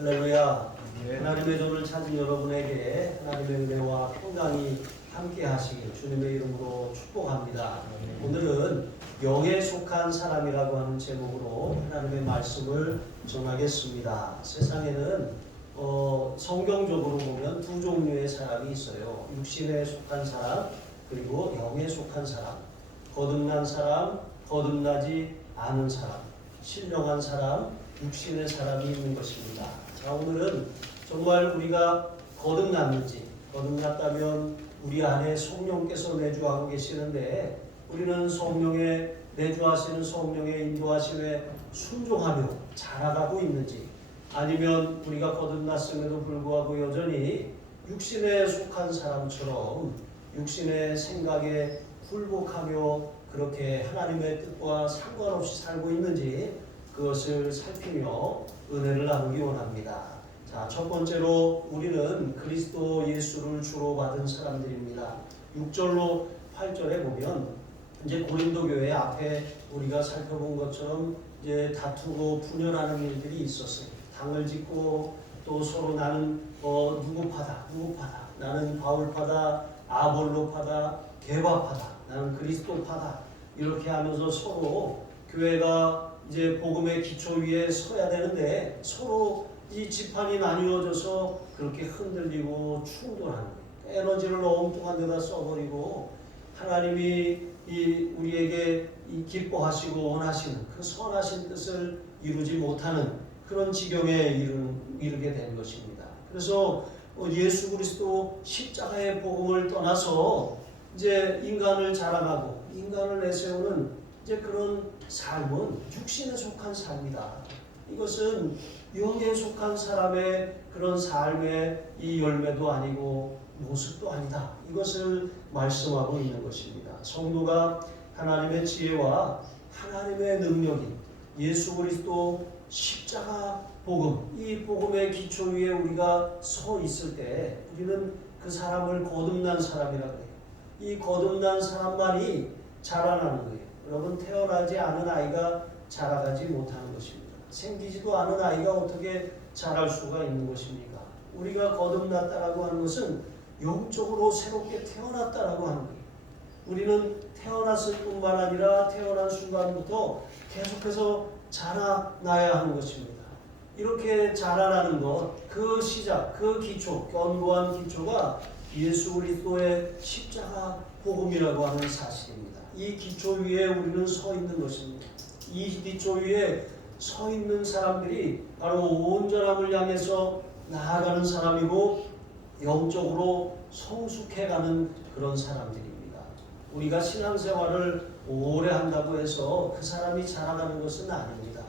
할렐루야. 하나님의 손을 찾은 여러분에게 하나님의 은혜와 평강이 함께 하시길 주님의 이름으로 축복합니다. 오늘은 영에 속한 사람이라고 하는 제목으로 하나님의 말씀을 전하겠습니다. 세상에는 성경적으로 보면 두 종류의 사람이 있어요. 육신에 속한 사람, 그리고 영에 속한 사람. 거듭난 사람, 거듭나지 않은 사람, 신령한 사람, 육신의 사람이 있는 것입니다. 자, 오늘은 정말 우리가 거듭났는지, 거듭났다면 우리 안에 성령께서 내주하고 계시는데 우리는 성령의 내주하시는 성령의 인도하심에 순종하며 자라가고 있는지, 아니면 우리가 거듭났음에도 불구하고 여전히 육신에 속한 사람처럼 육신의 생각에 굴복하며 그렇게 하나님의 뜻과 상관없이 살고 있는지 그것을 살피며 은혜를 나누기 원합니다. 자, 첫 번째로 우리는 그리스도 예수를 주로 받은 사람들입니다. 6절로 8절에 보면 이제 고린도 교회 앞에 우리가 살펴본 것처럼 이제 다투고 분열하는 일들이 있었어요. 당을 짓고 또 서로 나는 누구 파다 나는 바울 파다, 아볼로 파다, 게바 파다, 나는 그리스도 파다, 이렇게 하면서 서로 교회가 이제 복음의 기초 위에 서야 되는데 서로 이 지판이 나뉘어져서 그렇게 흔들리고 충돌하는 거예요. 에너지를 엉뚱한 데다 써버리고 하나님이 우리에게 기뻐하시고 원하시는 그 선하신 뜻을 이루지 못하는 그런 지경에 이르게 된 것입니다. 그래서 예수 그리스도 십자가의 복음을 떠나서 이제 인간을 자랑하고 인간을 내세우는 이제 그런 삶은 육신에 속한 삶이다. 이것은 영에 속한 사람의 그런 삶의 이 열매도 아니고 모습도 아니다. 이것을 말씀하고 있는 것입니다. 성도가 하나님의 지혜와 하나님의 능력인 예수 그리스도 십자가 복음, 이 복음의 기초 위에 우리가 서 있을 때 우리는 그 사람을 거듭난 사람이라고 해요. 이 거듭난 사람만이 자라나는 거예요. 여러분, 태어나지 않은 아이가 자라가지 못하는 것입니다. 생기지도 않은 아이가 어떻게 자랄 수가 있는 것입니까? 우리가 거듭났다라고 하는 것은 영적으로 새롭게 태어났다라고 하는 거예요. 우리는 태어났을 뿐만 아니라 태어난 순간부터 계속해서 자라나야 하는 것입니다. 이렇게 자라나는 것, 그 시작, 그 기초, 견고한 기초가 예수 그리스도의 십자가 복음이라고 하는 사실입니다. 이 기초 위에 우리는 서 있는 것입니다. 이 기초 위에 서 있는 사람들이 바로 온전함을 향해서 나아가는 사람이고 영적으로 성숙해가는 그런 사람들입니다. 우리가 신앙생활을 오래 한다고 해서 그 사람이 자라가는 것은 아닙니다.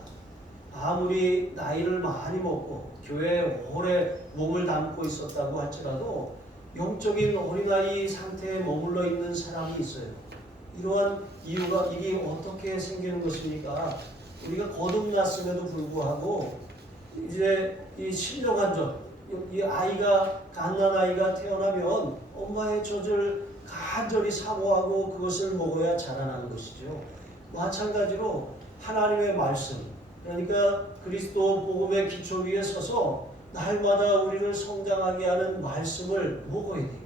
아무리 나이를 많이 먹고 교회에 오래 몸을 담고 있었다고 할지라도 영적인 어린아이 상태에 머물러 있는 사람이 있어요. 이러한 이유가 이게 어떻게 생기는 것입니까? 우리가 거듭났음에도 불구하고 이제 이 신령한 전, 이 아이가 갓난 아이가 태어나면 엄마의 젖을 간절히 사모하고 그것을 먹어야 자라나는 것이죠. 마찬가지로 하나님의 말씀, 그러니까 그리스도 복음의 기초 위에 서서 날마다 우리를 성장하게 하는 말씀을 먹어야 돼요.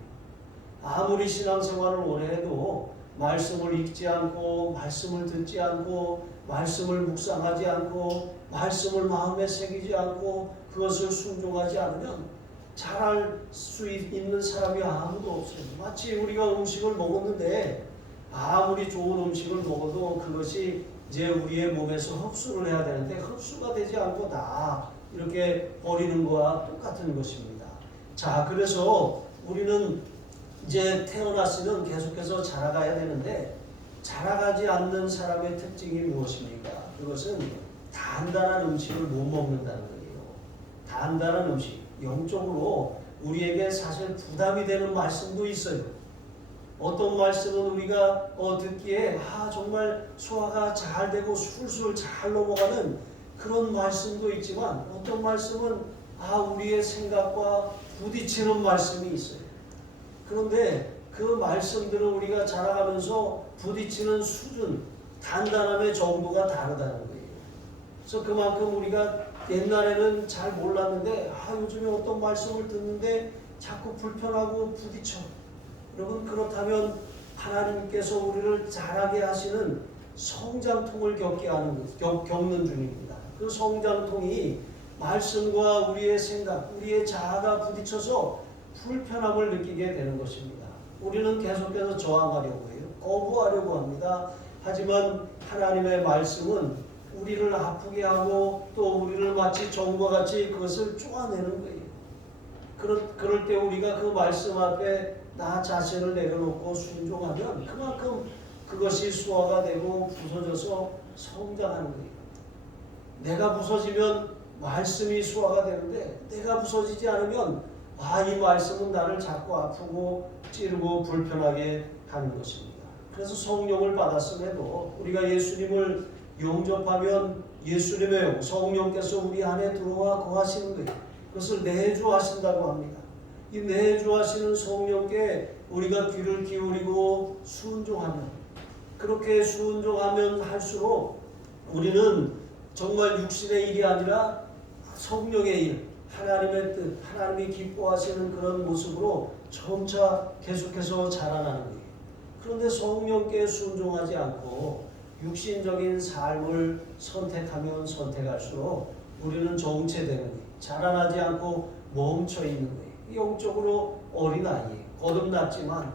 아무리 신앙생활을 오래 해도 말씀을 읽지 않고 말씀을 듣지 않고 말씀을 묵상하지 않고 말씀을 마음에 새기지 않고 그것을 순종하지 않으면 자랄 수 있는 사람이 아무도 없어요. 마치 우리가 음식을 먹었는데 아무리 좋은 음식을 먹어도 그것이 이제 우리의 몸에서 흡수를 해야 되는데 흡수가 되지 않고 다 이렇게 버리는 거와 똑같은 것입니다. 자, 그래서 우리는 이제 태어났으면 계속해서 자라가야 되는데 자라가지 않는 사람의 특징이 무엇입니까? 그것은 단단한 음식을 못 먹는다는 거예요. 단단한 음식, 영적으로 우리에게 사실 부담이 되는 말씀도 있어요. 어떤 말씀은 우리가 듣기에 정말 소화가 잘 되고 술술 잘 넘어가는 그런 말씀도 있지만 어떤 말씀은 우리의 생각과 부딪히는 말씀이 있어요. 그런데 그 말씀들은 우리가 자라가면서 부딪히는 수준, 단단함의 정도가 다르다는 거예요. 그래서 그만큼 우리가 옛날에는 잘 몰랐는데 요즘에 어떤 말씀을 듣는데 자꾸 불편하고 부딪혀. 여러분, 그렇다면 하나님께서 우리를 자라게 하시는 성장통을 겪는 중입니다. 그 성장통이 말씀과 우리의 생각, 우리의 자아가 부딪혀서 불편함을 느끼게 되는 것입니다. 우리는 계속해서 저항하려고 해요. 거부하려고 합니다. 하지만 하나님의 말씀은 우리를 아프게 하고 또 우리를 마치 정과 같이 그것을 쪼아내는 거예요. 그럴 때 우리가 그 말씀 앞에 나 자신을 내려놓고 순종하면 그만큼 그것이 수화가 되고 부서져서 성장하는 거예요. 내가 부서지면 말씀이 수화가 되는데 내가 부서지지 않으면 이 말씀은 나를 자꾸 아프고 찌르고 불편하게 하는 것입니다. 그래서 성령을 받았음에도 우리가 예수님을 영접하면 예수님의 성령께서 우리 안에 들어와 거하시는 거예요. 그것을 내주하신다고 합니다. 이 내주하시는 성령께 우리가 귀를 기울이고 순종하면, 그렇게 순종하면 할수록 우리는 정말 육신의 일이 아니라 성령의 일, 하나님의 뜻, 하나님이 기뻐하시는 그런 모습으로 점차 계속해서 자라나는 거예요. 그런데 성령께 순종하지 않고 육신적인 삶을 선택하면 선택할수록 우리는 정체되는 거예요. 자라나지 않고 멈춰 있는 거예요. 영적으로 어린아이예요. 거듭났지만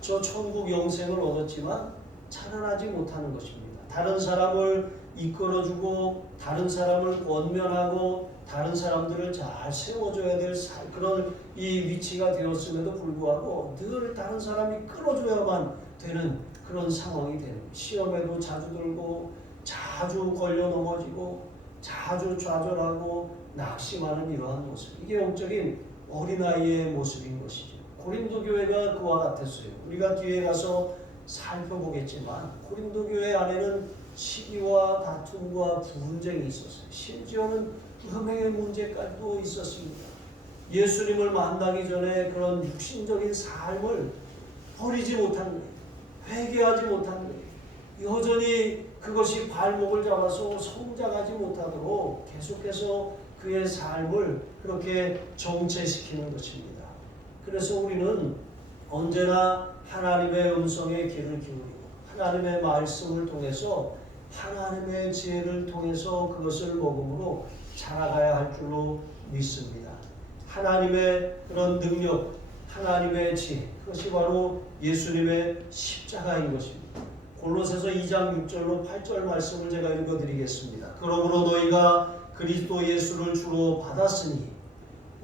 저 천국 영생을 얻었지만 자라나지 못하는 것입니다. 다른 사람을 이끌어주고 다른 사람을 권면하고 다른 사람들을 잘 세워줘야 될 그런 이 위치가 되었음에도 불구하고 늘 다른 사람이 끌어줘야만 되는 그런 상황이 되는 거예요. 시험에도 자주 들고 자주 걸려 넘어지고 자주 좌절하고 낙심하는 이러한 모습, 이게 영적인 어린아이의 모습인 것이죠. 고린도 교회가 그와 같았어요. 우리가 뒤에 가서 살펴보겠지만 고린도 교회 안에는 시기와 다툼과 분쟁이 있었어요. 심지어는 음행의 문제까지도 있었습니다. 예수님을 만나기 전에 그런 육신적인 삶을 버리지 못한 거예요. 회개하지 못한 거예요. 여전히 그것이 발목을 잡아서 성장하지 못하도록 계속해서 그의 삶을 그렇게 정체시키는 것입니다. 그래서 우리는 언제나 하나님의 음성에 귀를 기울이고 하나님의 말씀을 통해서 하나님의 지혜를 통해서 그것을 먹음으로 자라가야 할 줄로 믿습니다. 하나님의 그런 능력, 하나님의 지혜, 그것이 바로 예수님의 십자가인 것입니다. 골로새서 2장 6절로 8절 말씀을 제가 읽어드리겠습니다. 그러므로 너희가 그리스도 예수를 주로 받았으니,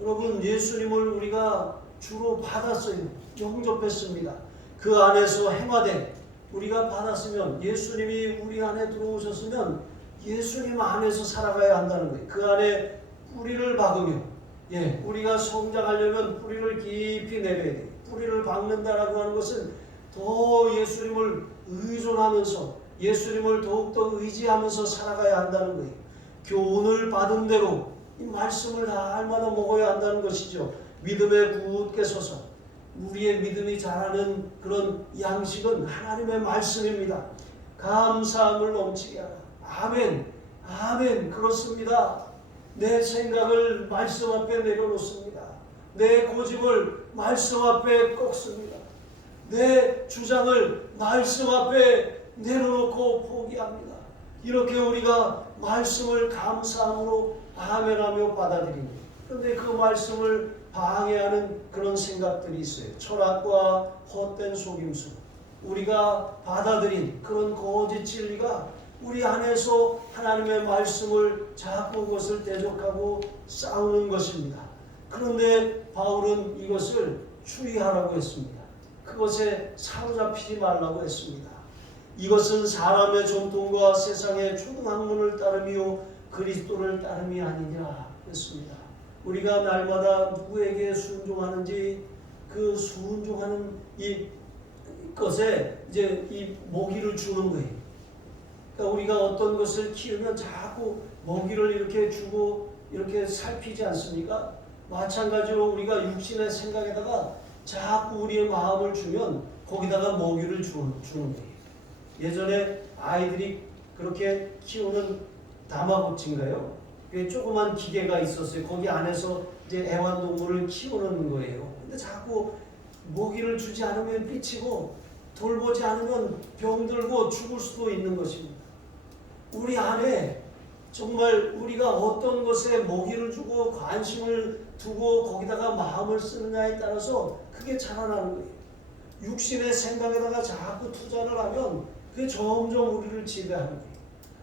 여러분 예수님을 우리가 주로 받았어요. 영접했습니다. 그 안에서 행하되 우리가 받았으면, 예수님이 우리 안에 들어오셨으면 예수님 안에서 살아가야 한다는 거예요. 그 안에 뿌리를 박으며, 우리가 성장하려면 뿌리를 깊이 내려야 돼요. 뿌리를 박는다라고 하는 것은 더 예수님을 의존하면서 예수님을 더욱더 의지하면서 살아가야 한다는 거예요. 교훈을 받은 대로 이 말씀을 날마다 먹어야 한다는 것이죠. 믿음에 굳게 서서 우리의 믿음이 자라는 그런 양식은 하나님의 말씀입니다. 감사함을 넘치게 하라. 아멘, 아멘. 그렇습니다. 내 생각을 말씀 앞에 내려놓습니다. 내 고집을 말씀 앞에 꺾습니다. 내 주장을 말씀 앞에 내려놓고 포기합니다. 이렇게 우리가 말씀을 감사함으로 아멘하며 받아들입니다. 그런데 그 말씀을 방해하는 그런 생각들이 있어요. 철학과 헛된 속임수, 우리가 받아들인 그런 거짓 진리가 우리 안에서 하나님의 말씀을 자꾸 그것을 대적하고 싸우는 것입니다. 그런데 바울은 이것을 추이하라고 했습니다. 그것에 사로잡히지 말라고 했습니다. 이것은 사람의 전통과 세상의 초등학문을 따르며 그리스도를 따름이 아니냐 했습니다. 우리가 날마다 누구에게 순종하는지 그 순종하는 이 것에 이제 이 먹이를 주는 거예요. 그러니까 우리가 어떤 것을 키우면 자꾸 먹이를 이렇게 주고 이렇게 살피지 않습니까? 마찬가지로 우리가 육신의 생각에다가 자꾸 우리의 마음을 주면 거기다가 먹이를 주는 거예요. 예전에 아이들이 그렇게 키우는 다마고치인가요? 조그만 기계가 있었어요. 거기 안에서 이제 애완동물을 키우는 거예요. 근데 자꾸 먹이를 주지 않으면 삐치고 돌보지 않으면 병들고 죽을 수도 있는 것입니다. 우리 안에 정말 우리가 어떤 것에 먹이를 주고 관심을 두고 거기다가 마음을 쓰느냐에 따라서 그게 자라나는 거예요. 육신의 생각에다가 자꾸 투자를 하면 그게 점점 우리를 지배하는 거예요.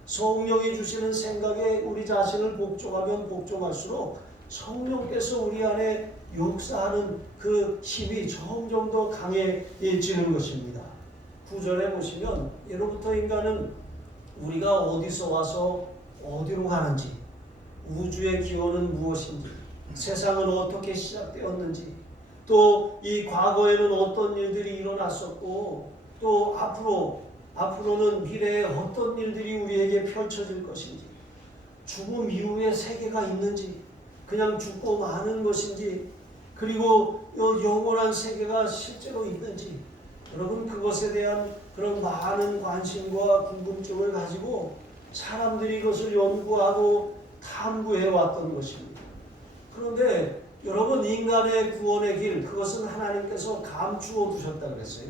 성령이 주시는 생각에 우리 자신을 복종하면 복종할수록 성령께서 우리 안에 역사하는 그 힘이 점점 더 강해지는 것입니다. 9절에 보시면 예로부터 인간은 우리가 어디서 와서 어디로 가는지, 우주의 기원은 무엇인지, 세상은 어떻게 시작되었는지, 또 이 과거에는 어떤 일들이 일어났었고 또 앞으로는 미래에 어떤 일들이 우리에게 펼쳐질 것인지, 죽음 이후에 세계가 있는지, 그냥 죽고 마는 것인지, 그리고 영원한 세계가 실제로 있는지, 여러분 그것에 대한 그런 많은 관심과 궁금증을 가지고 사람들이 이것을 연구하고 탐구해 왔던 것입니다. 그런데 여러분 인간의 구원의 길, 그것은 하나님께서 감추어 두셨다 그랬어요.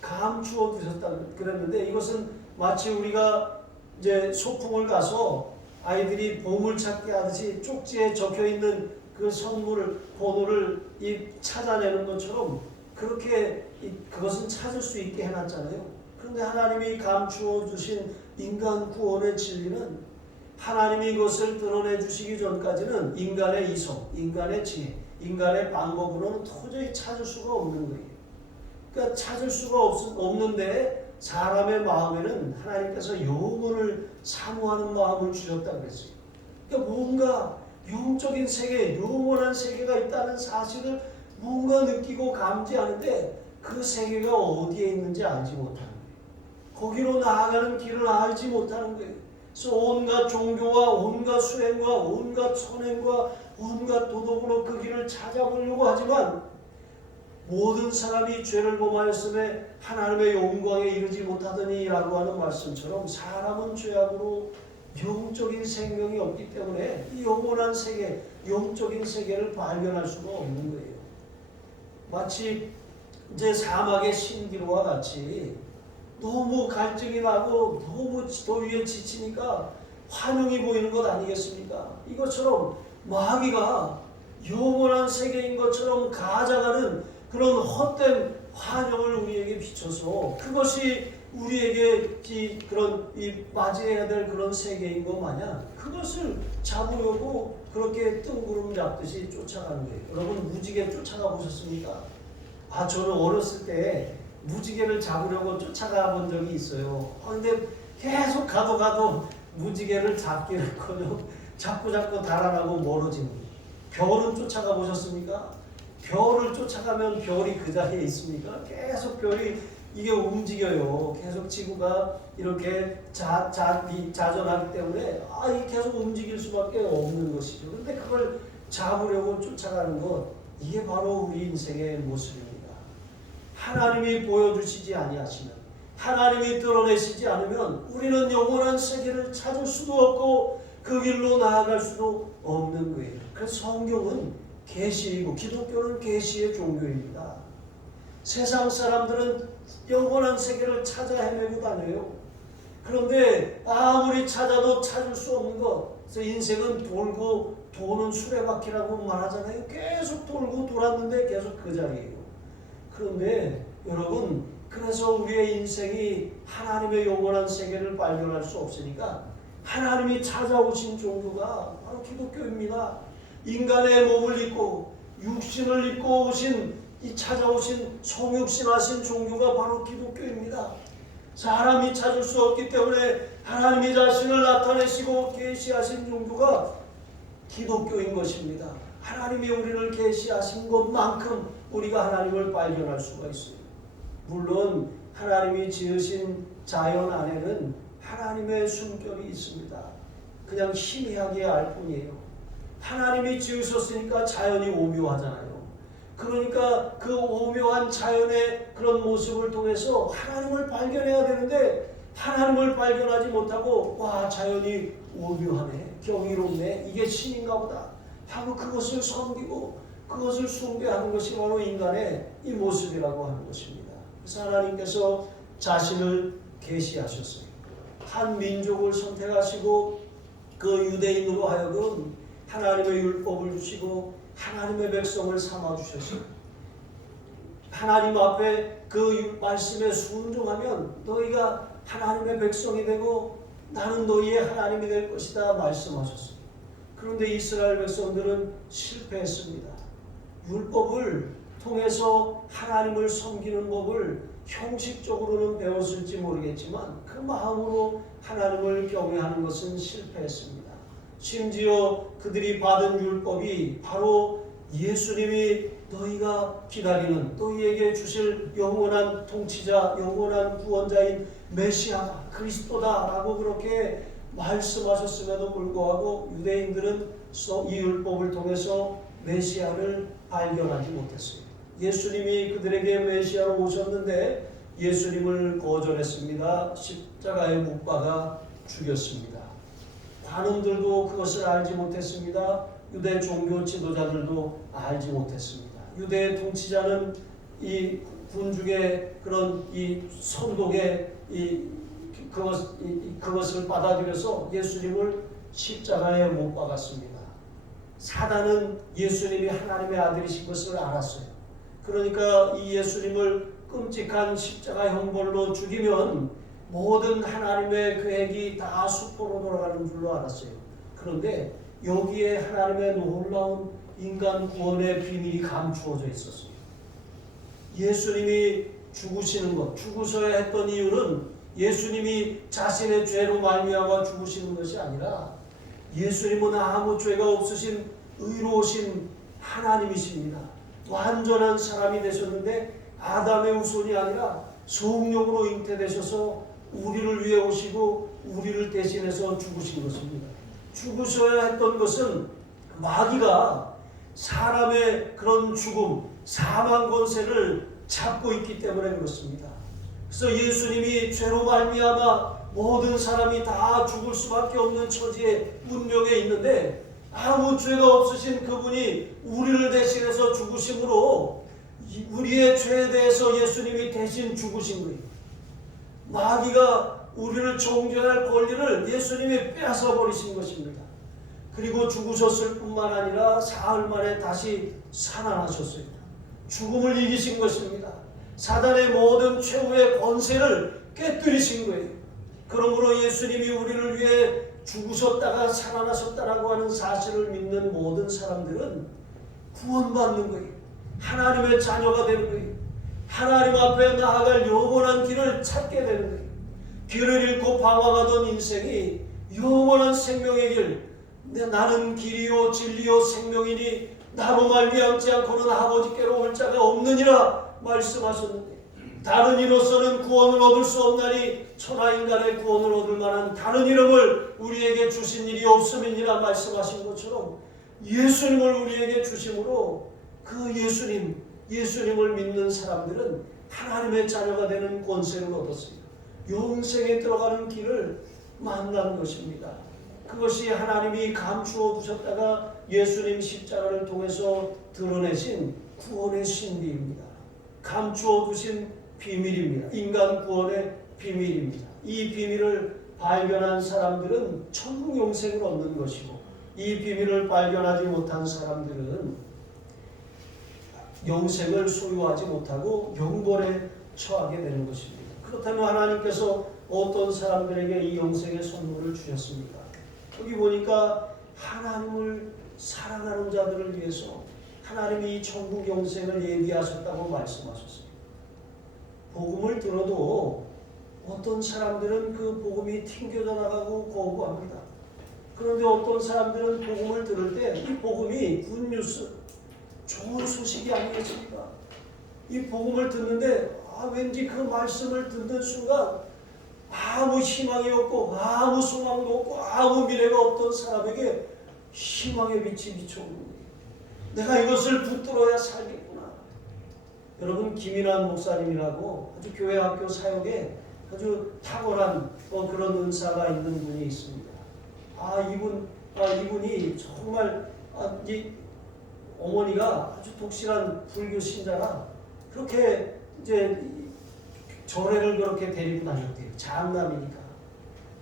감추어 두셨다 그랬는데 이것은 마치 우리가 이제 소풍을 가서 아이들이 보물찾기 하듯이 쪽지에 적혀 있는 그 선물 번호를 찾아내는 것처럼 그렇게 그것은 찾을 수 있게 해놨잖아요. 그런데 하나님이 감추어 주신 인간 구원의 진리는 하나님이 이것을 드러내 주시기 전까지는 인간의 이성, 인간의 지혜, 인간의 방법으로는 도저히 찾을 수가 없는 거예요. 그러니까 찾을 수가 없는데 사람의 마음에는 하나님께서 영혼을 사모하는 마음을 주셨다 그랬어요. 그러니까 뭔가 영적인 세계, 영원한 세계가 있다는 사실을 뭔가 느끼고 감지하는데 그 세계가 어디에 있는지 알지 못하는 거예요. 거기로 나아가는 길을 알지 못하는 거예요. 그래서 온갖 종교와 온갖 수행과 온갖 선행과 온갖 도덕으로 그 길을 찾아보려고 하지만 모든 사람이 죄를 범하였음에 하나님의 영광에 이르지 못하더니 라고 하는 말씀처럼 사람은 죄악으로 영적인 생명이 없기 때문에 이 영원한 세계, 영적인 세계를 발견할 수가 없는 거예요. 마치 이제 사막의 신기루와 같이 너무 갈증이 나고 너무 더위에 지치니까 환영이 보이는 것 아니겠습니까? 이것처럼 마귀가 영원한 세계인 것처럼 가져가는 그런 헛된 환영을 우리에게 비춰서 그것이 우리에게 맞이해야 될 그런 세계인 것 마냥 그것을 잡으려고 그렇게 뜬구름 잡듯이 쫓아가는 거예요. 여러분 무지개 쫓아가 보셨습니까? 저는 어렸을 때 무지개를 잡으려고 쫓아가 본 적이 있어요. 근데 계속 가도 무지개를 잡기는커녕 자꾸 달아나고 멀어지는 거예요. 별은 쫓아가 보셨습니까? 별을 쫓아가면 별이 그 자리에 있습니까? 계속 별이 이게 움직여요. 계속 지구가 이렇게 자전하기 때문에 이게 계속 움직일 수밖에 없는 것이죠. 그런데 그걸 잡으려고 쫓아가는 것, 이게 바로 우리 인생의 모습입니다. 하나님이 보여주시지 아니하시면, 하나님이 드러내시지 않으면 우리는 영원한 세계를 찾을 수도 없고 그 길로 나아갈 수도 없는 거예요. 그래서 성경은 계시이고 기독교는 계시의 종교입니다. 세상 사람들은 영원한 세계를 찾아 헤매고 다녀요. 그런데 아무리 찾아도 찾을 수 없는 것. 그래서 인생은 돌고 도는 수레바퀴라고 말하잖아요. 계속 돌고 돌았는데 계속 그 자리예요. 그런데 여러분, 그래서 우리의 인생이 하나님의 영원한 세계를 발견할 수 없으니까 하나님이 찾아오신 종교가 바로 기독교입니다. 인간의 몸을 입고 육신을 입고 찾아오신 성육신하신 종교가 바로 기독교입니다. 사람이 찾을 수 없기 때문에 하나님이 자신을 나타내시고 계시하신 종교가 기독교인 것입니다. 하나님이 우리를 계시하신 것만큼 우리가 하나님을 발견할 수가 있어요. 물론 하나님이 지으신 자연 안에는 하나님의 숨결이 있습니다. 그냥 희미하게 알 뿐이에요. 하나님이 지으셨으니까 자연이 오묘하잖아요. 그러니까 그 오묘한 자연의 그런 모습을 통해서 하나님을 발견해야 되는데 하나님을 발견하지 못하고 와 자연이 오묘하네, 경이롭네, 이게 신인가 보다 하고 그것을 섬기고 그것을 숭배하는 것이 바로 인간의 이 모습이라고 하는 것입니다. 그래서 하나님께서 자신을 계시하셨어요. 한 민족을 선택하시고 그 유대인으로 하여금 하나님의 율법을 주시고 하나님의 백성을 삼아주셨어요. 하나님 앞에 그 말씀에 순종하면 너희가 하나님의 백성이 되고 나는 너희의 하나님이 될 것이다 말씀하셨어요. 그런데 이스라엘 백성들은 실패했습니다. 율법을 통해서 하나님을 섬기는 법을 형식적으로는 배웠을지 모르겠지만 그 마음으로 하나님을 경외하는 것은 실패했습니다. 심지어 그들이 받은 율법이 바로 예수님이 너희가 기다리는 너희에게 주실 영원한 통치자, 영원한 구원자인 메시아다, 그리스도다라고 그렇게 말씀하셨음에도 불구하고 유대인들은 이 율법을 통해서 메시아를 발견하지 못했어요. 예수님이 그들에게 메시아로 오셨는데 예수님을 거절했습니다. 십자가에 못 박아 죽였습니다. 관원들도 그것을 알지 못했습니다. 유대 종교 지도자들도 알지 못했습니다. 유대의 통치자는 이 군중의 그런 이 선독의 그것을 받아들여서 예수님을 십자가에 못 박았습니다. 사단은 예수님이 하나님의 아들이신 것을 알았어요. 그러니까 이 예수님을 끔찍한 십자가 형벌로 죽이면 모든 하나님의 계획이 다 수포로 돌아가는 줄로 알았어요. 그런데 여기에 하나님의 놀라운 인간 구원의 비밀이 감추어져 있었어요. 예수님이 죽으시는 것, 죽으셔야 했던 이유는 예수님이 자신의 죄로 말미암아 죽으시는 것이 아니라 예수님은 아무 죄가 없으신 의로우신 하나님이십니다. 완전한 사람이 되셨는데 아담의 후손이 아니라 성령으로 잉태되셔서 우리를 위해 오시고 우리를 대신해서 죽으신 것입니다. 죽으셔야 했던 것은 마귀가 사람의 그런 죽음, 사망 권세를 잡고 있기 때문에 그렇습니다. 그래서 예수님이 죄로 말미암아 모든 사람이 다 죽을 수밖에 없는 처지에 운명에 있는데 아무 죄가 없으신 그분이 우리를 대신해서 죽으심으로 우리의 죄에 대해서 예수님이 대신 죽으신 거예요. 마귀가 우리를 정죄할 권리를 예수님이 빼앗아 버리신 것입니다. 그리고 죽으셨을 뿐만 아니라 사흘 만에 다시 살아나셨어요. 죽음을 이기신 것입니다. 사단의 모든 최후의 권세를 깨뜨리신 거예요. 그러므로 예수님이 우리를 위해 죽으셨다가 살아나셨다라고 하는 사실을 믿는 모든 사람들은 구원받는 거예요. 하나님의 자녀가 되는 거예요. 하나님 앞에 나아갈 영원한 길을 찾게 되는 거예요. 길을 잃고 방황하던 인생이 영원한 생명의 길, 나는 길이요 진리요 생명이니 나로 말미암지 않고는 아버지께로 올 자가 없느니라 말씀하셨는데 다른 이로서는 구원을 얻을 수 없나니 천하인간의 구원을 얻을 만한 다른 이름을 우리에게 주신 일이 없음이니라 말씀하신 것처럼 예수님을 우리에게 주심으로 그 예수님을 믿는 사람들은 하나님의 자녀가 되는 권세를 얻었습니다. 영생에 들어가는 길을 만난 것입니다. 그것이 하나님이 감추어 두셨다가 예수님 십자가를 통해서 드러내신 구원의 신비입니다. 감추어 두신 비밀입니다. 인간 구원의 비밀입니다. 이 비밀을 발견한 사람들은 천국 영생을 얻는 것이고 이 비밀을 발견하지 못한 사람들은 영생을 소유하지 못하고 영벌에 처하게 되는 것입니다. 그렇다면 하나님께서 어떤 사람들에게 이 영생의 선물을 주셨습니까? 여기 보니까 하나님을 사랑하는 자들을 위해서 하나님이 이 천국 영생을 예비하셨다고 말씀하셨어요. 복음을 들어도 어떤 사람들은 그 복음이 튕겨져 나가고 거부합니다. 그런데 어떤 사람들은 복음을 들을 때 이 복음이 굿뉴스, 좋은 소식이 아니겠습니까? 이 복음을 듣는데 왠지 그 말씀을 듣는 순간 아무 희망이 없고 아무 소망도 없고 아무 미래가 없던 사람에게 희망의 빛이 비춰오는 거예요. 내가 이것을 붙들어야 살겠구나. 여러분 김인환 목사님이라고 아주 교회 학교 사역에 아주 탁월한 그런 은사가 있는 분이 있습니다. 이분이 정말 이 어머니가 아주 독실한 불교 신자라 그렇게 이제 절에를 그렇게 데리고 다녔대요. 장남이니까.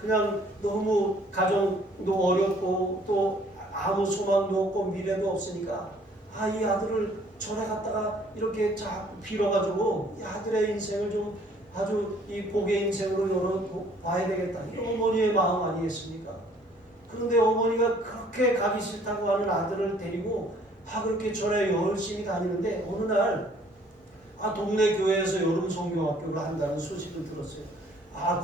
그냥 너무 가정도 어렵고 또 아무 소망도 없고 미래도 없으니까 이 아들을 절에 갔다가 이렇게 자꾸 빌어가지고 이 아들의 인생을 좀 아주 이 복의 인생으로 열어봐야 되겠다. 이 어머니의 마음 아니겠습니까? 그런데 어머니가 그렇게 가기 싫다고 하는 아들을 데리고 그렇게 절에 열심히 다니는데 어느 날 동네 교회에서 여름 성경학교를 한다는 소식을 들었어요.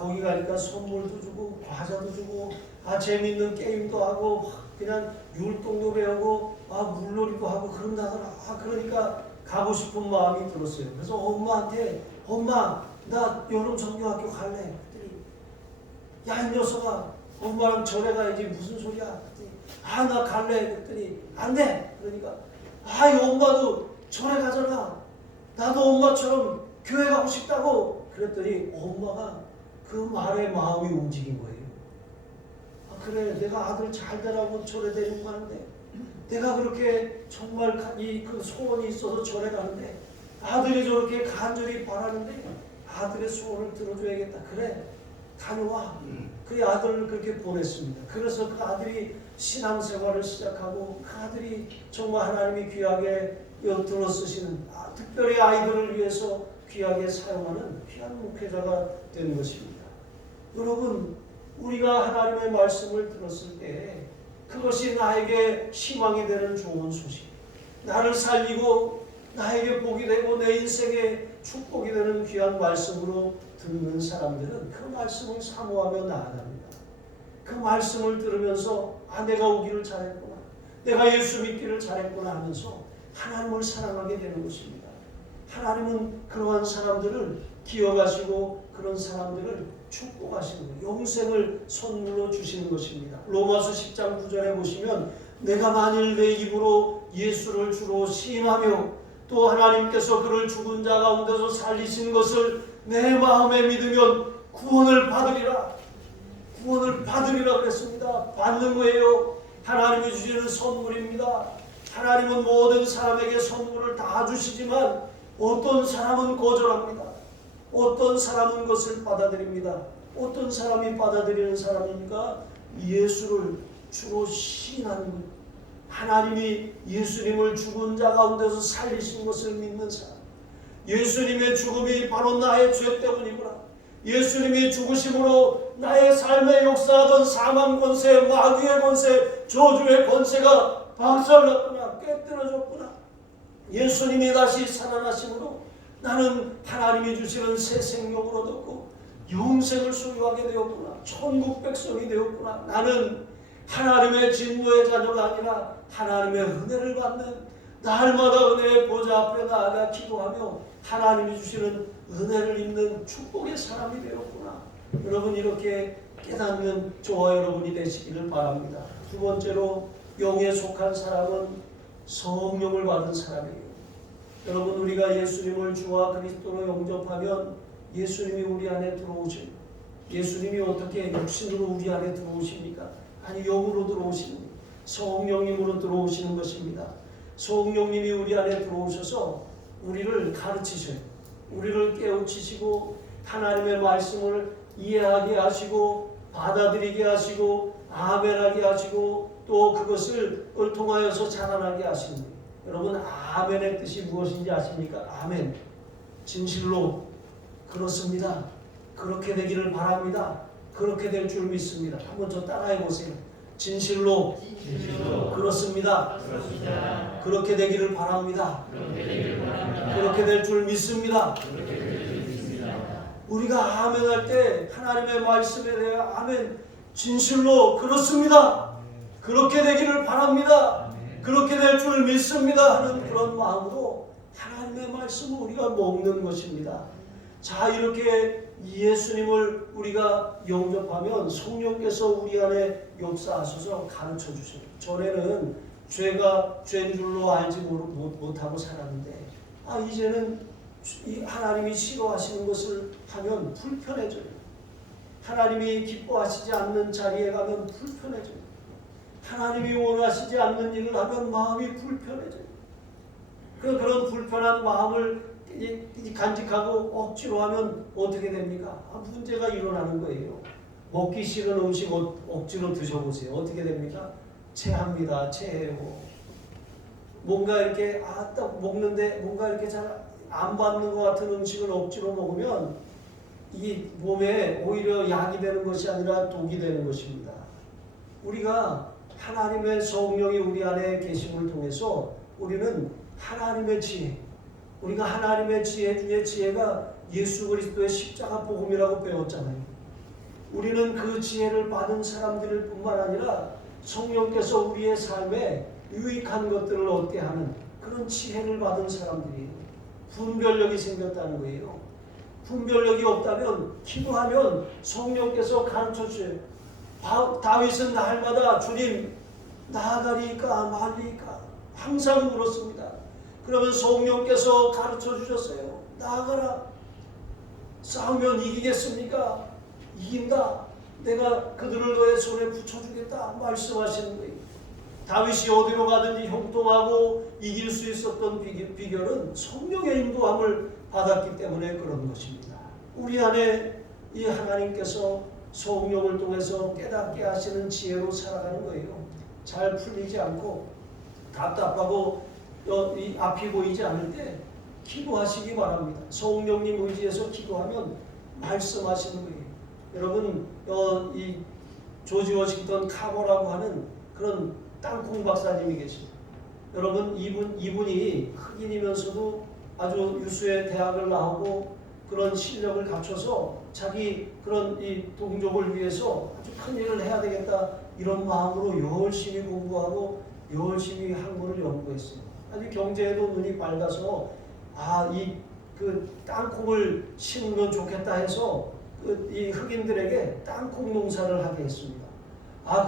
거기 가니까 선물도 주고 과자도 주고 재밌는 게임도 하고 그냥 율동도 배우고 물놀이도 하고 그런다더라. 그러니까 가고 싶은 마음이 들었어요. 그래서 엄마한테 엄마 나 여름 성경학교 갈래. 그랬더니 야 이 녀석아 엄마랑 절에 가야지 무슨 소리야. 그랬더니 나 갈래. 그랬더니 안 돼. 그러니까 이 엄마도 절에 가잖아. 나도 엄마처럼 교회 가고 싶다고. 그랬더니 엄마가 그 말에 마음이 움직인 거예요. 그래 내가 아들 잘 되라고 절에 데리고 가는데 내가 그렇게 정말 그 소원이 있어서 절에 가는데 아들이 저렇게 간절히 바라는데 아들의 소원을 들어줘야겠다. 그래 다녀와. 그 아들을 그렇게 보냈습니다. 그래서 그 아들이 신앙생활을 시작하고 그 아들이 정말 하나님이 귀하게 들어쓰시는 특별히 아이들을 위해서 귀하게 사용하는 귀한 목회자가 되는 것입니다. 여러분 우리가 하나님의 말씀을 들었을 때 그것이 나에게 희망이 되는 좋은 소식, 나를 살리고 나에게 복이 되고 내 인생에 축복이 되는 귀한 말씀으로 듣는 사람들은 그 말씀을 사모하며 나아갑니다. 그 말씀을 들으면서 내가 오기를 잘했구나, 내가 예수 믿기를 잘했구나 하면서 하나님을 사랑하게 되는 것입니다. 하나님은 그러한 사람들을 기억하시고 그런 사람들을 축복하시는 거예요. 영생을 선물로 주시는 것입니다. 로마서 10장 9절에 보시면 내가 만일 내 입으로 예수를 주로 시인하며 또 하나님께서 그를 죽은 자 가운데서 살리신 것을 내 마음에 믿으면 구원을 받으리라. 구원을 받으리라 그랬습니다. 받는 거예요. 하나님이 주시는 선물입니다. 하나님은 모든 사람에게 선물을 다 주시지만 어떤 사람은 거절합니다. 어떤 사람은 그것을 받아들입니다. 어떤 사람이 받아들이는 사람입니까? 예수를 주로 시인하는 것. 하나님이 예수님을 죽은 자 가운데서 살리신 것을 믿는 사람. 예수님의 죽음이 바로 나의 죄 때문이구나. 예수님이 죽으심으로 나의 삶에 역사하던 사망 권세, 마귀의 권세, 저주의 권세가 박살났구나, 깨뜨려졌구나. 예수님이 다시 살아나심으로 나는 하나님이 주시는 새 생명을 얻었고 영생을 소유하게 되었구나. 천국 백성이 되었구나. 나는 하나님의 진노의 자녀가 아니라 하나님의 은혜를 받는 날마다 은혜의 보좌 앞에 나아가 기도하며 하나님이 주시는 은혜를 입는 축복의 사람이 되었구나. 여러분 이렇게 깨닫는 저와 여러분이 되시기를 바랍니다. 두 번째로 영에 속한 사람은 성령을 받은 사람이에요. 여러분 우리가 예수님을 주와 그리스도로 영접하면 예수님이 우리 안에 들어오십니다. 예수님이 어떻게 육신으로 우리 안에 들어오십니까? 아니 영으로 들어오시는 성령님으로 들어오시는 것입니다. 성령님이 우리 안에 들어오셔서 우리를 가르치셔요. 우리를 깨우치시고 하나님의 말씀을 이해하게 하시고 받아들이게 하시고 아멘하게 하시고 또 그것을 통하여서 자라나게 하시는 거예요. 여러분 아멘의 뜻이 무엇인지 아십니까? 아멘. 진실로 그렇습니다. 그렇게 되기를 바랍니다. 그렇게 될 줄 믿습니다. 한번 저 따라해 보세요. 진실로 그렇습니다. 그렇게 되기를 바랍니다. 그렇게 될 줄 믿습니다. 우리가 아멘할 때 하나님의 말씀에 대해 아멘, 진실로 그렇습니다. 그렇게 되기를 바랍니다. 그렇게 될 줄 믿습니다 하는 그런 마음으로 하나님의 말씀을 우리가 먹는 것입니다. 자, 이렇게 예수님을 우리가 영접하면 성령께서 우리 안에 역사하셔서 가르쳐 주셔요. 전에는 죄가 죄인 줄로 알지 못하고 살았는데 이제는 이 하나님이 싫어하시는 것을 하면 불편해져요. 하나님이 기뻐하시지 않는 자리에 가면 불편해져요. 하나님이 원하시지 않는 일을 하면 마음이 불편해져요. 그런 불편한 마음을 간직하고 억지로 하면 어떻게 됩니까? 문제가 일어나는 거예요. 먹기 싫은 음식 억지로 드셔보세요. 어떻게 됩니까? 체합니다. 체해요. 뭔가 이렇게 딱 먹는데 뭔가 이렇게 잘 안 받는 것 같은 음식을 억지로 먹으면 이 몸에 오히려 약이 되는 것이 아니라 독이 되는 것입니다. 우리가 하나님의 성령이 우리 안에 계심을 통해서 우리는 하나님의 지혜, 우리가 하나님의 지혜 중에 지혜가 예수 그리스도의 십자가 복음이라고 배웠잖아요. 우리는 그 지혜를 받은 사람들일 뿐만 아니라 성령께서 우리의 삶에 유익한 것들을 얻게 하는 그런 지혜를 받은 사람들이에요. 분별력이 생겼다는 거예요. 분별력이 없다면 기도하면 성령께서 가르쳐 주세요. 다윗은 날마다 주님 나아가리까 말리까 항상 물었습니다. 그러면 성령께서 가르쳐 주셨어요. 나아가라. 싸우면 이기겠습니까? 이긴다. 내가 그들을 너의 손에 붙여주겠다 말씀하시는 거예요. 다윗이 어디로 가든지 형통하고 이길 수 있었던 비결은 성령의 인도함을 받았기 때문에 그런 것입니다. 우리 안에 이 하나님께서 성령을 통해서 깨닫게 하시는 지혜로 살아가는 거예요. 잘 풀리지 않고 답답하고 이 앞이 보이지 않을 때 기도하시기 바랍니다. 성령님 의지해서 기도하면 말씀하시는 거예요. 여러분 이 조지 워싱턴 카버라고 하는 그런 땅콩 박사님이 계십니다. 여러분 이분이 흑인이면서도 아주 유수의 대학을 나오고 그런 실력을 갖춰서 자기 그런 이 동족을 위해서 아주 큰 일을 해야 되겠다 이런 마음으로 열심히 공부하고 열심히 학문을 연구했어요. 아주 경제에도 눈이 밝아서 이 그 땅콩을 심으면 좋겠다 해서 이 흑인들에게 땅콩 농사를 하게 했습니다.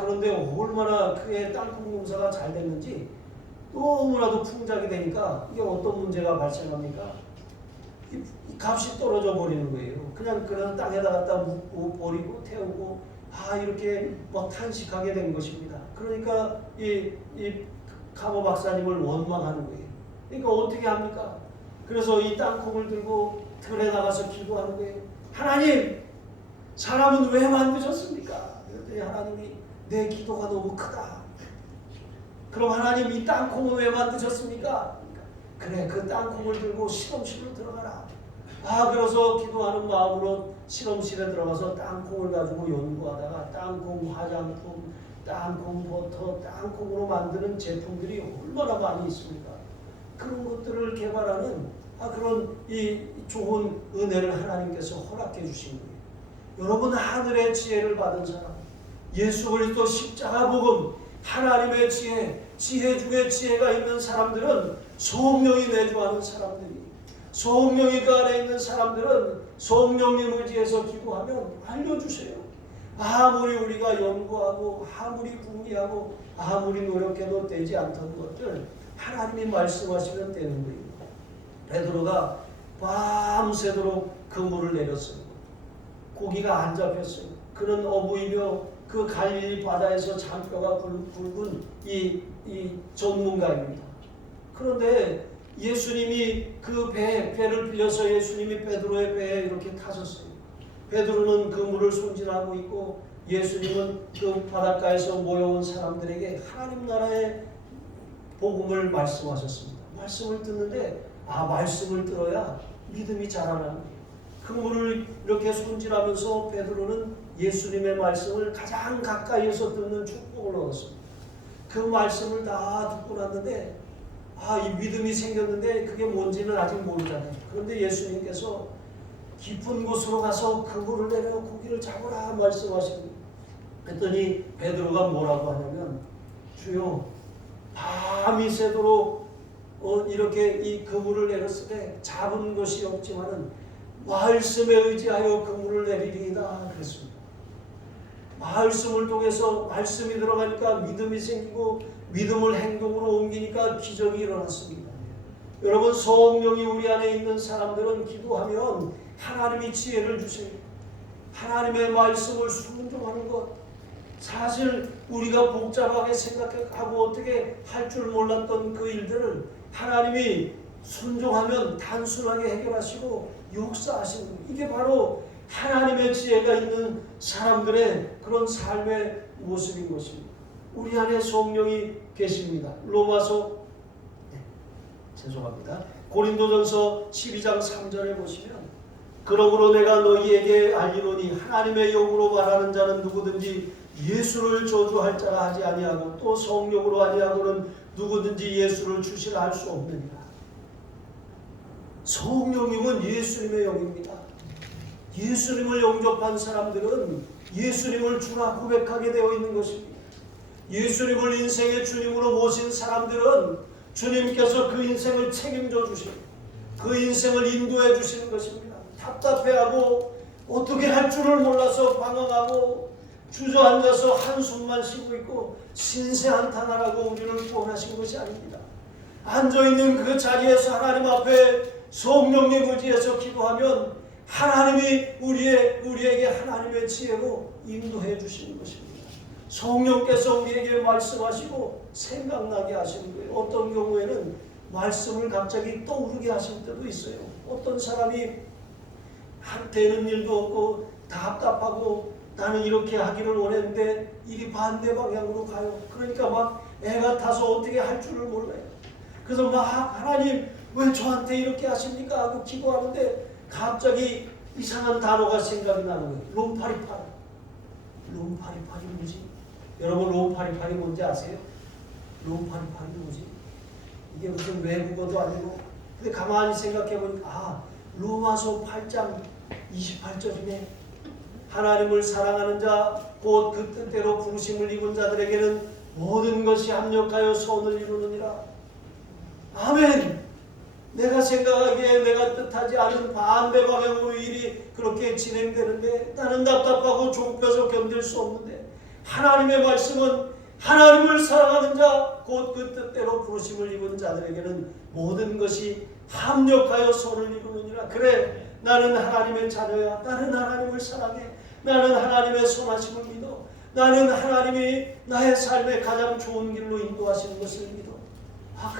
그런데 얼마나 그의 땅콩 농사가 잘 됐는지 너무나도 풍작이 되니까 이게 어떤 문제가 발생합니까? 이 값이 떨어져 버리는 거예요. 그냥 그런 땅에다 갖다 묻고 버리고 태우고 이렇게 막 탄식하게 된 것입니다. 그러니까 이 카버 박사님을 원망하는 거예요. 그러니까 어떻게 합니까? 그래서 이 땅콩을 들고 들에 나가서 기도하는 거예요. 하나님, 사람은 왜 만드셨습니까? 그랬더니 하나님이 내 기도가 너무 크다. 그럼 하나님 이 땅콩은 왜 만드셨습니까? 그래, 그 땅콩을 들고 실험실로 들어가라. 그래서 기도하는 마음으로 실험실에 들어가서 땅콩을 가지고 연구하다가 땅콩 화장품, 땅콩 버터, 땅콩으로 만드는 제품들이 얼마나 많이 있습니까? 그런 것들을 개발하는 그런 이 좋은 은혜를 하나님께서 허락해 주신 거예요. 여러분 하늘의 지혜를 받은 사람, 예수 그리스도 십자가 복음, 하나님의 지혜, 지혜 중에 지혜가 있는 사람들은 성령이 내주하는 사람들이, 성령이 그 안에 있는 사람들은 성령님 의지해서 기도하면 알려주세요. 아무리 우리가 연구하고 아무리 궁리하고 아무리 노력해도 되지 않던 것들 하나님이 말씀하시면 되는 거예요. 베드로가 밤새도록 그물을 내렸어요. 고기가 안 잡혔어요. 그는 어부이며 그 갈릴리 바다에서 잔뼈가 굵은 이 전문가입니다. 그런데 예수님이 그 배를 빌려서 예수님이 베드로의 배에 이렇게 타셨어요. 베드로는 그물을 손질하고 있고 예수님은 그 바닷가에서 모여온 사람들에게 하나님 나라의 복음을 말씀하셨습니다. 말씀을 듣는데 말씀을 들어야 믿음이 자라나는 거예요. 그물을 이렇게 손질하면서 베드로는 예수님의 말씀을 가장 가까이에서 듣는 축복을 얻었습니다. 그 말씀을 다 듣고 났는데 이 믿음이 생겼는데 그게 뭔지는 아직 모르잖아요. 그런데 예수님께서 깊은 곳으로 가서 그물을 내려 고기를 잡으라 말씀하시고 그랬더니 베드로가 뭐라고 하냐면 주여 밤이 새도록 이렇게 이 그물을 내렸을 때 잡은 것이 없지만은 말씀에 의지하여 그물을 내리리이다 그랬습니다. 말씀을 통해서 말씀이 들어가니까 믿음이 생기고 믿음을 행동으로 옮기니까 기적이 일어났습니다. 여러분, 성령이 우리 안에 있는 사람들은 기도하면 하나님이 지혜를 주세요. 하나님의 말씀을 순종하는 것. 사실 우리가 복잡하게 생각하고 어떻게 할 줄 몰랐던 그 일들을 하나님이 순종하면 단순하게 해결하시고 역사하시는 것. 이게 바로 하나님의 지혜가 있는 사람들의 그런 삶의 모습인 것입니다. 우리 안에 성령이 계십니다. 로마서 죄송합니다. 고린도전서 12장 3절에 보시면 그러므로 내가 너희에게 알리노니 하나님의 영으로 말하는 자는 누구든지 예수를 저주할 자라 하지 아니하고 또 성령으로 아니하고는 누구든지 예수를 주시라 할 수 없느니라. 성령님은 예수님의 영입니다. 예수님을 영접한 사람들은 예수님을 주라 고백하게 되어 있는 것입니다. 예수님을 인생의 주님으로 모신 사람들은 주님께서 그 인생을 책임져 주시고 그 인생을 인도해 주시는 것입니다. 답답해하고 어떻게 할 줄을 몰라서 방황하고 주저앉아서 한숨만 쉬고 있고 신세한탄하라고 우리를 구원하신 것이 아닙니다. 앉아있는 그 자리에서 하나님 앞에 성령님 의지해서 기도하면 하나님이 우리에게 하나님의 지혜로 인도해 주시는 것입니다. 성령께서 우리에게 말씀하시고 생각나게 하시는 거예요. 어떤 경우에는 말씀을 갑자기 떠오르게 하실 때도 있어요. 어떤 사람이 되는 일도 없고 답답하고 나는 이렇게 하기를 원했는데 일이 반대 방향으로 가요. 그러니까 막 애가 타서 어떻게 할 줄을 몰라요. 그래서 막 하나님 왜 저한테 이렇게 하십니까 하고 기도하는데 갑자기 이상한 단어가 생각이 나는 거예요. 롬파리파리. 롬파리파리 뭐지? 여러분 롬파리파리 뭔지 아세요? 롬파리파리 뭐지? 이게 무슨 외국어도 아니고. 근데 가만히 생각해 보니까 로마서 8장 28절이네. 하나님을 사랑하는 자 곧 그 뜻대로 부르심을 입은 자들에게는 모든 것이 합력하여 선을 이루느니라. 아멘. 내가 생각하기에 내가 뜻하지 않은 반대 방향으로 일이 그렇게 진행되는데 나는 답답하고 좁혀서 견딜 수 없는데 하나님의 말씀은 하나님을 사랑하는 자 곧 그 뜻대로 부르심을 입은 자들에게는 모든 것이 합력하여 선을 이루느니라. 그래, 나는 하나님의 자녀야. 나는 하나님을 사랑해. 나는 하나님의 선하심을 믿어. 나는 하나님이 나의 삶의 가장 좋은 길로 인도하시는 것을 믿어.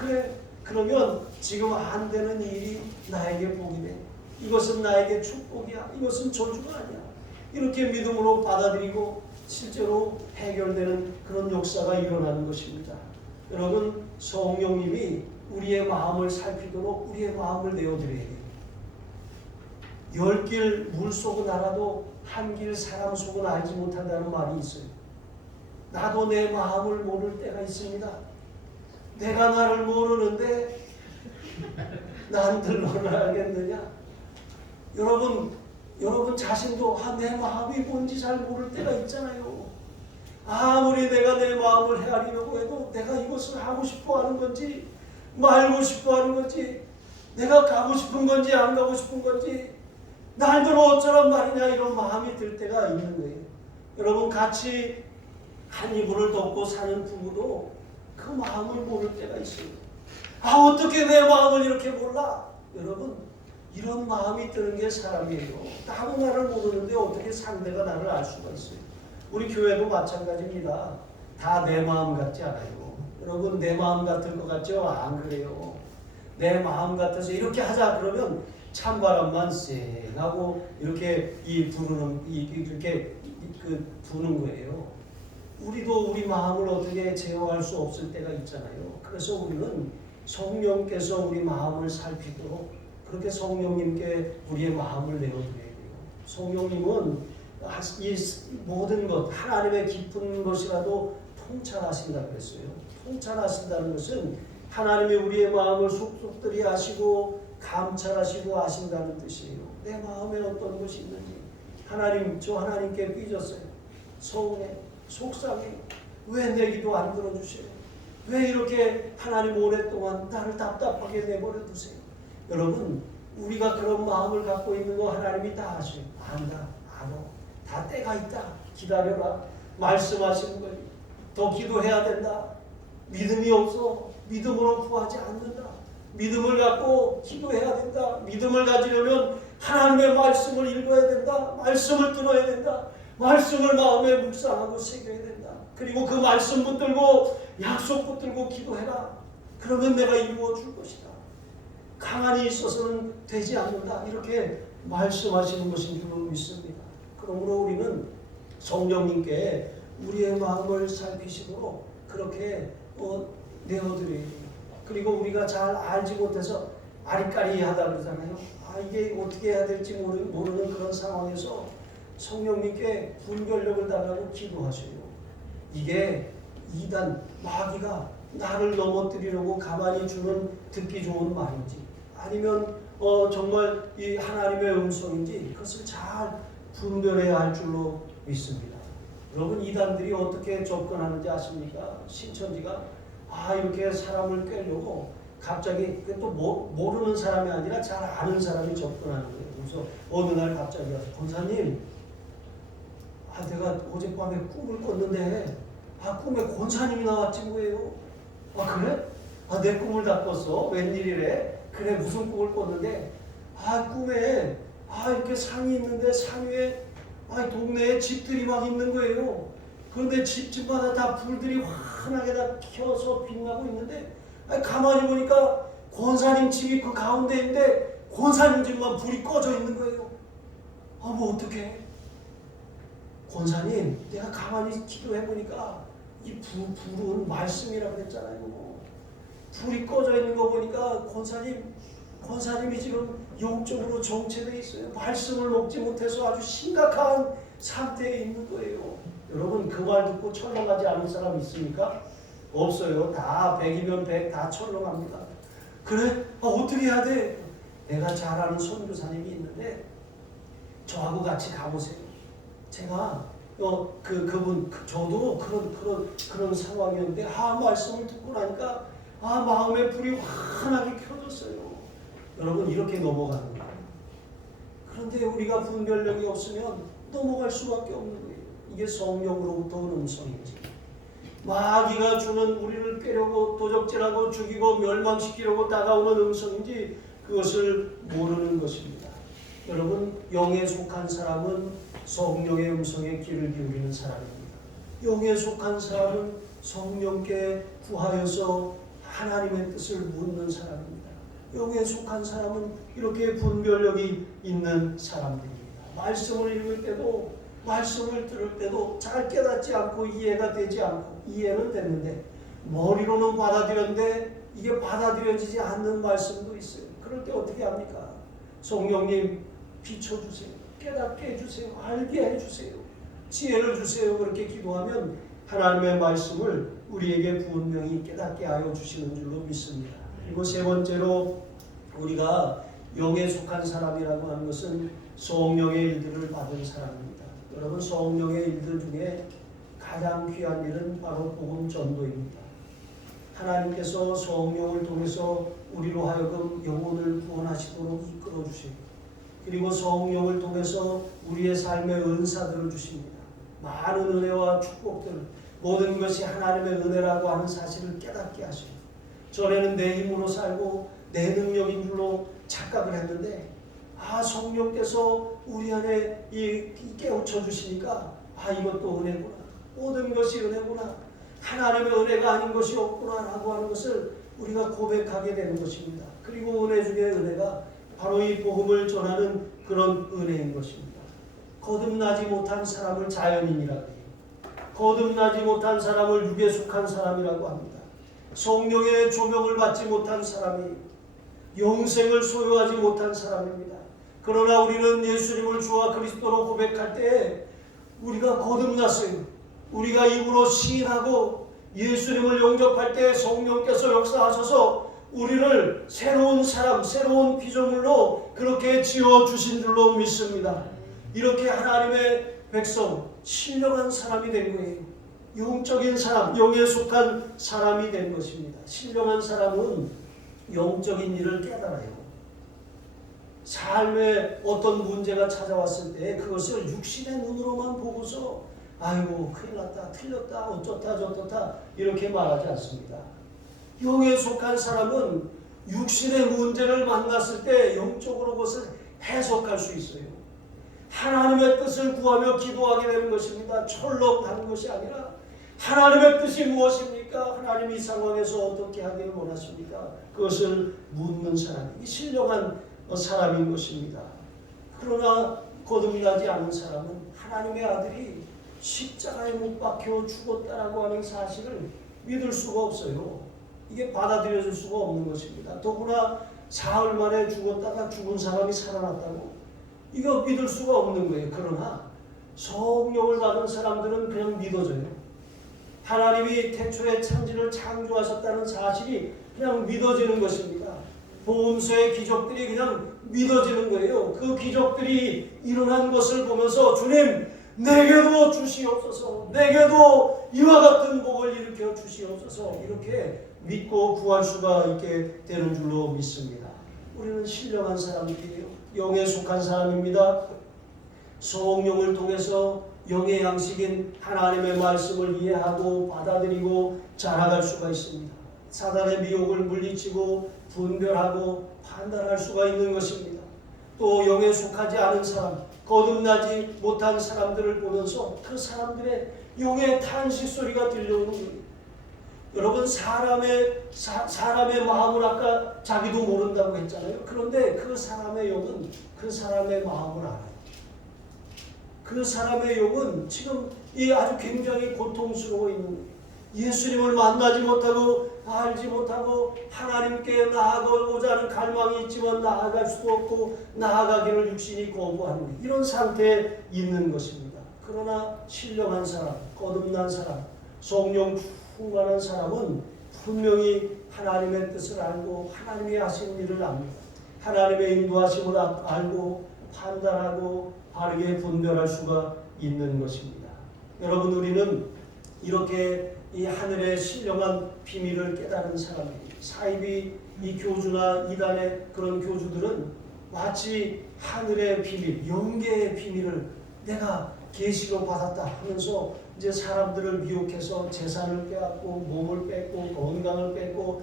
그래. 그러면 지금 안 되는 일이 나에게 복이네. 이것은 나에게 축복이야. 이것은 저주가 아니야. 이렇게 믿음으로 받아들이고 실제로 해결되는 그런 역사가 일어나는 것입니다. 여러분, 성령님이 우리의 마음을 살피도록 우리의 마음을 내어드려야 돼요. 10길 물속은 알아도 한 길 사람 속은 알지 못한다는 말이 있어요. 나도 내 마음을 모를 때가 있습니다. 내가 나를 모르는데 남들 너를 알겠느냐? 여러분 자신도 내 마음이 뭔지 잘 모를 때가 있잖아요. 아무리 내가 내 마음을 헤아리려고 해도 내가 이것을 하고 싶어 하는 건지 말고 싶어 하는 건지 내가 가고 싶은 건지 안 가고 싶은 건지 날들어 어쩌란 말이냐 이런 마음이 들 때가 있는 거예요. 여러분, 같이 한 이불을 덮고 사는 부부도 그 마음을 모를 때가 있어요. 어떻게 내 마음을 이렇게 몰라? 여러분, 이런 마음이 드는 게 사람이에요. 나도 나를 모르는데 어떻게 상대가 나를 알 수가 있어요. 우리 교회도 마찬가지입니다. 다 내 마음 같지 않아요. 여러분, 내 마음 같을 것 같죠? 안 그래요. 내 마음 같아서 이렇게 하자 그러면 찬바람만 쌩 하고 이렇게 이렇게 부는 거예요. 우리도 우리 마음을 어떻게 제어할 수 없을 때가 있잖아요. 그래서 우리는 성령께서 우리 마음을 살피도록 그렇게 성령님께 우리의 마음을 내어드려야 돼요. 성령님은 이 모든 것, 하나님의 깊은 것이라도 통찰하신다고 그랬어요. 통찰하신다는 것은 하나님이 우리의 마음을 속속들이 아시고 감찰하시고 아신다는 뜻이에요. 내 마음에 어떤 것이 있는지. 하나님, 저 하나님께 삐졌어요. 서운해, 속상해. 왜 내 기도 안 들어주세요? 왜 이렇게 하나님 오랫동안 나를 답답하게 내버려 두세요? 여러분, 우리가 그런 마음을 갖고 있는 거 하나님이 다 아셔요. 안다, 알아. 다 때가 있다. 기다려라. 말씀하시는 거예요. 더 기도해야 된다. 믿음이 없어. 믿음으로 구하지 않는다. 믿음을 갖고 기도해야 된다. 믿음을 가지려면 하나님의 말씀을 읽어야 된다. 말씀을 들어야 된다. 말씀을 마음에 묵상하고 새겨야 된다. 그리고 그 말씀 붙들고 약속 붙들고 기도해라. 그러면 내가 이루어 줄 것이다. 가만히 있어서는 되지 않는다. 이렇게 말씀하시는 것인 줄로 믿습니다. 그러므로 우리는 성령님께 우리의 마음을 살피시도록 그렇게 내어드려야 돼요. 그리고 우리가 잘 알지 못해서 아리까리하다 그러잖아요. 이게 어떻게 해야 될지 모르는 그런 상황에서 성령님께 분별력을 달라고 기도하셔요. 이게 이단 마귀가 나를 넘어뜨리려고 가만히 주는 듣기 좋은 말인지 아니면 정말 이 하나님의 음성인지 그것을 잘 분별해야 할 줄로 믿습니다. 여러분 이단들이 어떻게 접근하는지 아십니까? 신천지가 이렇게 사람을 꿰려고 갑자기 또 모르는 사람이 아니라 잘 아는 사람이 접근하는 거예요. 그래서 어느 날 갑자기 와서 권사님, 내가 어젯밤에 꿈을 꿨는데 꿈에 권사님이 나왔지 뭐예요. 그래? 내 꿈을 다 꿨어. 웬일이래? 그래 무슨 꿈을 꿨는데 꿈에 이렇게 산이 있는데 산 위에 동네에 집들이 막 있는 거예요. 그런데 집마다 다 불들이 환하게 다 켜서 빛나고 있는데 가만히 보니까 권사님 집이 그 가운데인데 권사님 집만 불이 꺼져 있는 거예요. 뭐 어떡해? 권사님, 내가 가만히 기도해보니까 이 불은 말씀이라고 그랬잖아요. 불이 꺼져 있는 거 보니까 권사님이 지금 영적으로 정체되어 있어요. 말씀을 먹지 못해서 아주 심각한 상태에 있는 거예요. 여러분 그 말 듣고 철렁하지 않은 사람 있습니까? 없어요. 다 100이면 100 다 철렁합니다. 그래? 어떻게 해야 돼? 내가 잘 아는 선교사님이 있는데 저하고 같이 가보세요. 제가 그분 저도 그런 상황이었는데 말씀을 듣고 나니까 마음의 불이 환하게 켜졌어요. 여러분 이렇게 넘어가는 거예요. 그런데 우리가 분별력이 없으면 넘어갈 수밖에 없는 거예요. 이게 성령으로부터 온 음성인지 마귀가 주는 우리를 꿰려고 도적질하고 죽이고 멸망시키려고 다가오는 음성인지 그것을 모르는 것입니다. 여러분 영에 속한 사람은 성령의 음성에 귀를 기울이는 사람입니다. 영에 속한 사람은 성령께 구하여서 하나님의 뜻을 묻는 사람입니다. 영에 속한 사람은 이렇게 분별력이 있는 사람들입니다. 말씀을 읽을 때도 말씀을 들을 때도 잘 깨닫지 않고 이해가 되지 않고 이해는 됐는데 머리로는 받아들였는데 이게 받아들여지지 않는 말씀도 있어요. 그럴 때 어떻게 합니까? 성령님 비춰주세요. 깨닫게 해주세요. 알게 해주세요. 지혜를 주세요. 그렇게 기도하면 하나님의 말씀을 우리에게 분명히 깨닫게 하여 주시는 줄로 믿습니다. 그리고 세 번째로 우리가 영에 속한 사람이라고 하는 것은 성령의 일들을 받은 사람입니다. 여러분 성령의 일들 중에 가장 귀한 일은 바로 복음 전도입니다. 하나님께서 성령을 통해서 우리로 하여금 영혼을 구원하시도록 이끌어 주시고 그리고 성령을 통해서 우리의 삶의 은사들을 주십니다. 많은 은혜와 축복들 모든 것이 하나님의 은혜라고 하는 사실을 깨닫게 하시고 전에는 내 힘으로 살고 내 능력인 줄로 착각을 했는데 성령께서 우리 안에 깨우쳐 주시니까 이것도 은혜구나. 모든 것이 은혜구나. 하나님의 은혜가 아닌 것이 없구나 라고 하는 것을 우리가 고백하게 되는 것입니다. 그리고 은혜 중에 은혜가 바로 이 복음을 전하는 그런 은혜인 것입니다. 거듭나지 못한 사람을 자연인이라고 해요. 거듭나지 못한 사람을 육에 속한 사람이라고 합니다. 성령의 조명을 받지 못한 사람이 영생을 소유하지 못한 사람입니다. 그러나 우리는 예수님을 주와 그리스도로 고백할 때 우리가 거듭났어요. 우리가 입으로 시인하고 예수님을 영접할 때 성령께서 역사하셔서 우리를 새로운 사람, 새로운 피조물로 그렇게 지어주신 줄로 믿습니다. 이렇게 하나님의 백성, 신령한 사람이 된 거예요. 영적인 사람, 영에 속한 사람이 된 것입니다. 신령한 사람은 영적인 일을 깨달아요. 삶에 어떤 문제가 찾아왔을 때 그것을 육신의 눈으로만 보고서 아이고 큰일 났다, 틀렸다, 어쩌다 저쩌다 이렇게 말하지 않습니다. 영에 속한 사람은 육신의 문제를 만났을 때 영적으로 그것을 해석할 수 있어요. 하나님의 뜻을 구하며 기도하게 되는 것입니다. 철렁하는 것이 아니라 하나님의 뜻이 무엇입니까? 하나님 이 상황에서 어떻게 하기를 원하십니까? 그것을 묻는 사람이 신령한 사람인 것입니다. 그러나 거듭나지 않은 사람은 하나님의 아들이 십자가에 못 박혀 죽었다라고 하는 사실을 믿을 수가 없어요. 이게 받아들여질 수가 없는 것입니다. 더구나 사흘 만에 죽었다가 죽은 사람이 살아났다고? 이거 믿을 수가 없는 거예요. 그러나 성령을 받은 사람들은 그냥 믿어져요. 하나님이 태초에 천지를 창조하셨다는 사실이 그냥 믿어지는 것입니다. 복음서의 기적들이 그냥 믿어지는 거예요. 그 기적들이 일어난 것을 보면서 주님 내게도 주시옵소서, 내게도 이와 같은 복을 일으켜 주시옵소서, 이렇게 믿고 구할 수가 있게 되는 줄로 믿습니다. 우리는 신령한 사람들이에요. 영에 속한 사람입니다. 성령을 통해서 영의 양식인 하나님의 말씀을 이해하고 받아들이고 자라갈 수가 있습니다. 사단의 미혹을 물리치고 분별하고 판단할 수가 있는 것입니다. 또 영에 속하지 않은 사람, 거듭나지 못한 사람들을 보면서 그 사람들의 영의 탄식 소리가 들려오는 거예요. 여러분, 사람의 마음을 아까 자기도 모른다고 했잖아요. 그런데 그 사람의 영은 그 사람의 마음을 알아요. 그 사람의 영은 지금 이 아주 굉장히 고통스러워 있는 거예요. 예수님을 만나지 못하고 알지 못하고 하나님께 나아가고자 하는 갈망이 있지만 나아갈 수도 없고 나아가기를 육신이 거부하는 이런 상태에 있는 것입니다. 그러나 신령한 사람, 거듭난 사람, 성령 충만한 사람은 분명히 하나님의 뜻을 알고 하나님이 하신 일을 압니다. 하나님의 인도하심을 알고 판단하고 바르게 분별할 수가 있는 것입니다. 여러분, 우리는 이렇게 이 하늘의 신령한 비밀을 깨달은 사람입니다. 사이비 이 교주나 이단의 그런 교주들은 마치 하늘의 비밀, 영계의 비밀을 내가 계시로 받았다 하면서 이제 사람들을 미혹해서 재산을 빼앗고 몸을 뺏고 건강을 뺏고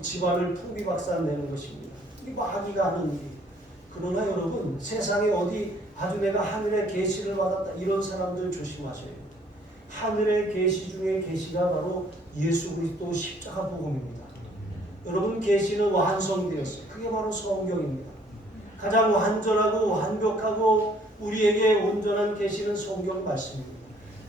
집안을 풍비박산내는 것입니다. 이 마귀가 하는 일이에요. 그러나 여러분, 세상에 어디 아주 내가 하늘의 계시를 받았다 이런 사람들 조심하셔요. 하늘의 계시 중에 계시가 바로 예수 그리스도 십자가 복음입니다. 여러분, 계시는 완성되었어요. 그게 바로 성경입니다. 가장 완전하고 완벽하고 우리에게 온전한 계시는 성경 말씀입니다.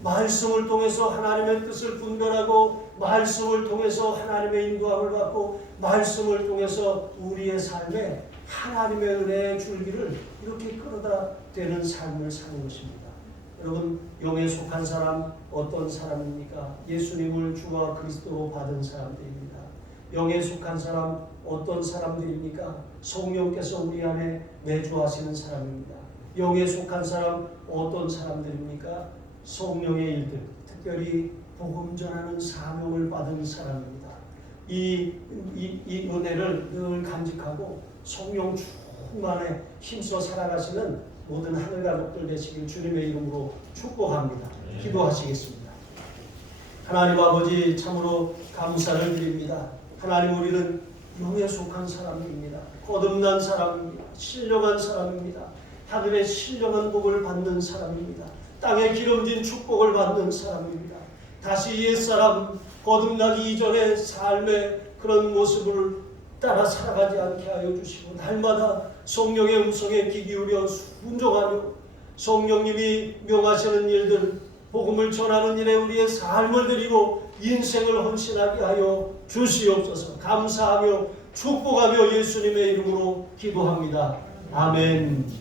말씀을 통해서 하나님의 뜻을 분별하고 말씀을 통해서 하나님의 인도함을 받고 말씀을 통해서 우리의 삶에 하나님의 은혜의 줄기를 이렇게 끌어다 대는 삶을 사는 것입니다. 여러분, 영에 속한 사람 어떤 사람입니까? 예수님을 주와 그리스도로 받은 사람들입니다. 영에 속한 사람 어떤 사람들입니까? 성령께서 우리 안에 내주하시는 사람입니다. 영에 속한 사람 어떤 사람들입니까? 성령의 일들, 특별히 복음 전하는 사명을 받은 사람입니다. 이 은혜를 늘 간직하고 성령 충만에 힘써 살아가시는 모든 하늘 가족들 되시길 주님의 이름으로 축복합니다. 기도하시겠습니다. 하나님 아버지, 참으로 감사를 드립니다. 하나님, 우리는 영에 속한 사람입니다. 거듭난 사람입니다. 신령한 사람입니다. 하늘의 신령한 복을 받는 사람입니다. 땅에 기름진 축복을 받는 사람입니다. 다시 옛사람 거듭나기 이전의 삶의 그런 모습을 따라 살아가지 않게 하여 주시고 날마다 성령의 음성에 귀 기울여 순종하며 성령님이 명하시는 일들, 복음을 전하는 일에 우리의 삶을 드리고 인생을 헌신하게 하여 주시옵소서. 감사하며 축복하며 예수님의 이름으로 기도합니다. 아멘.